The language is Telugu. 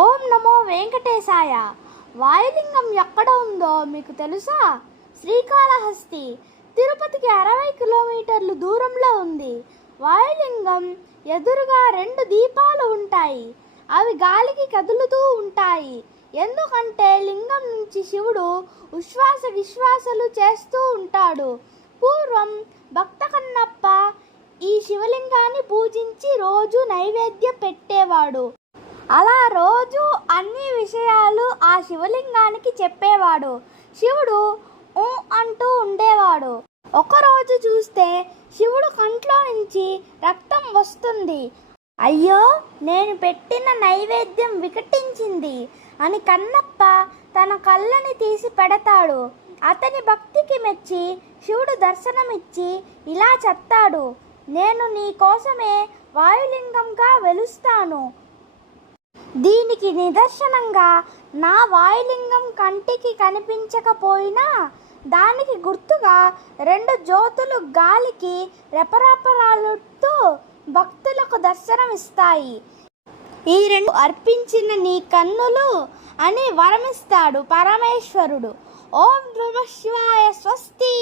ఓం నమో వెంకటేశాయ. వాయులింగం ఎక్కడ ఉందో మీకు తెలుసా? శ్రీకాళహస్తి. తిరుపతికి అరవై కిలోమీటర్లు దూరంలో ఉంది. వాయులింగం ఎదురుగా రెండు దీపాలు ఉంటాయి. అవి గాలికి కదులుతూ ఉంటాయి. ఎందుకంటే లింగం నుంచి శివుడు ఉశ్వాస విశ్వాసలు చేస్తూ ఉంటాడు. పూర్వం భక్త కన్నప్ప ఈ శివలింగాన్ని పూజించి రోజు నైవేద్యం పెట్టేవాడు. అలా రోజు అన్ని విషయాలు ఆ శివలింగానికి చెప్పేవాడు. శివుడు ఊ అంటూ ఉండేవాడు. ఒకరోజు చూస్తే శివుడు కంట్లో నుంచి రక్తం వస్తుంది. అయ్యో నేను పెట్టిన నైవేద్యం వికటించింది అని కన్నప్ప తన కళ్ళని తీసి పెడతాడు. అతని భక్తికి మెచ్చి శివుడు దర్శనమిచ్చి ఇలా చెప్తాడు. నేను నీ కోసమే వాయులింగంగా వెలుస్తాను. దీనికి నిదర్శనంగా నా వాయులింగం కంటికి కనిపించకపోయినా దానికి గుర్తుగా రెండు జ్యోతులు గాలికి రెపరెపరాలుతూ భక్తులకు దర్శనమిస్తాయి. ఈ రెండు అర్పించిన నీ కన్నులు అని వరమిస్తాడు పరమేశ్వరుడు. ఓం నమ శివాయ స్వస్తి.